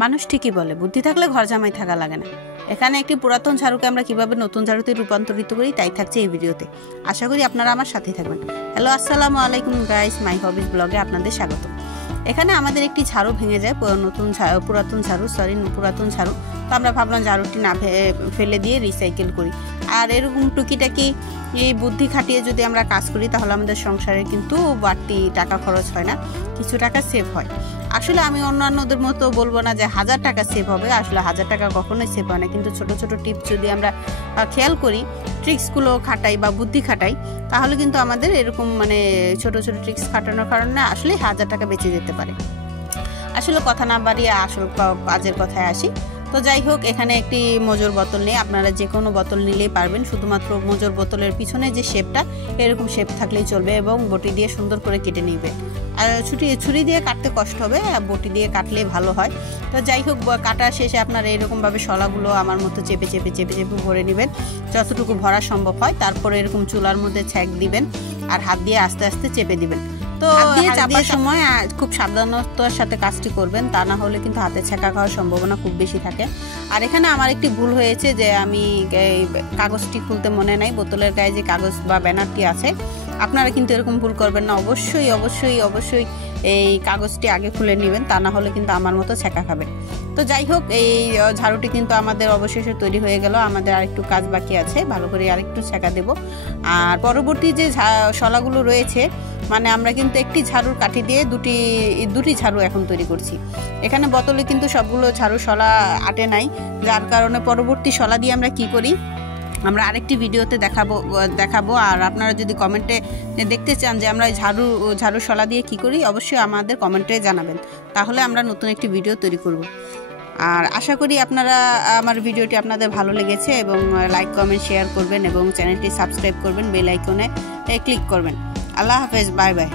মানুষ ঠিকই বলে বুদ্ধি থাকলে ঘর জামাই থাকা লাগে না। এখানে একটি পুরাতন ঝাড়ুকে আমরা কিভাবে নতুন ঝাড়ুতে রূপান্তরিত করি তাই থাকছে এই ভিডিওতে। আশা করি আপনারা আমার সাথে থাকবেন। হ্যালো, আসসালামু আলাইকুম গাইস, মাই হবিজ ব্লগে আপনাদের স্বাগত। এখানে আমাদের একটি ঝাড়ু ভেঙে যায়, পুরাতন ঝাড়ু। তো আমরা ভাবলাম ঝাড়ুটি না ফেলে দিয়ে রিসাইকেল করি। আর এরকম টুকিটাকি এই বুদ্ধি খাটিয়ে যদি আমরা কাজ করি তাহলে আমাদের সংসারে কিন্তু বাড়তি টাকা খরচ হয় না, কিছু টাকা সেভ হয়। আসলে আমি অন্যান্যদের মতো বলবো না যে 1000 টাকা সেভ হবে, আসলে 1000 টাকা কখনোই সেভ হয় না। কিন্তু ছোট ছোট টিপস যদি আমরা খেয়াল করি, ট্রিক্সগুলো খাটাই বা বুদ্ধি খাটাই, তাহলে কিন্তু আমাদের এরকম ছোট ছোট ট্রিক্স খাটানোর কারণে আসলে 1000 টাকা বেঁচে যেতে পারে। আসলে কথা না বাড়িয়ে আসল কাজের কথায় আসি। তো যাই হোক, এখানে একটি মোজর বোতল নিয়ে আপনারা যে কোনো বোতল নিলেই পারবেন, শুধুমাত্র মোজর বোতলের পিছনে যে শেপটা এরকম শেপ থাকলেই চলবে এবং বটি দিয়ে সুন্দর করে কেটে নিবে। আর ছুরি দিয়ে কাটতে কষ্ট হবে, বটি দিয়ে কাটলেই ভালো হয়। তো যাই হোক, কাটা শেষে আপনারা এরকমভাবে শলাগুলো আমার মতো চেপে ভরে নেবেন যতটুকু ভরা সম্ভব হয়। তারপরে এরকম চুলার মধ্যে ছ্যাঁক দিবেন আর হাত দিয়ে আস্তে আস্তে চেপে দিবেন। তো চাপার সময় খুব সাবধানতার সাথে কাজটি করবেন, তা না হলে কিন্তু হাতে ছ্যাঁকা খাওয়ার সম্ভাবনা খুব বেশি থাকে। আর এখানে আমার একটি ভুল হয়েছে যে আমি কাগজটি খুলতে মনে নাই, বোতলের গায়ে যে কাগজ বা ব্যানারটি আছে। আপনারা কিন্তু এরকম ভুল করবেন না, অবশ্যই এই কাগজটি আগে খুলে নেবেন, তা না হলে কিন্তু আমার মতো ছ্যাঁকা খাবেন। তো যাই হোক, এই ঝাড়ুটি কিন্তু আমাদের অবশেষে তৈরি হয়ে গেল। আমাদের আরেকটু কাজ বাকি আছে, ভালো করে আরেকটু ছ্যাঁকা দেব। আর পরবর্তী যে শলাগুলো রয়েছে, আমরা কিন্তু একটি ঝাড়ুর কাঠি দিয়ে দুটি ঝাড়ু এখন তৈরি করছি। এখানে বোতলে কিন্তু সবগুলো ঝাড়ু শলা আটে নাই, যার কারণে পরবর্তী শলা দিয়ে আমরা কি করি আমরা আরেকটি ভিডিওতে দেখাবো। আর আপনারা যদি কমেন্টে দেখতে চান যে আমরা ঝাড়ু শলা দিয়ে কি করি, অবশ্যই আমাদের কমেন্টে জানাবেন, তাহলে আমরা নতুন একটি ভিডিও তৈরি করব। আর আশা করি আমার ভিডিওটি আপনাদের ভালো লেগেছে এবং লাইক কমেন্ট শেয়ার করবেন এবং চ্যানেলটি সাবস্ক্রাইব করবেন, বেল আইকনে ক্লিক করবেন। আল্লাহ হাফেজ, বাই বাই।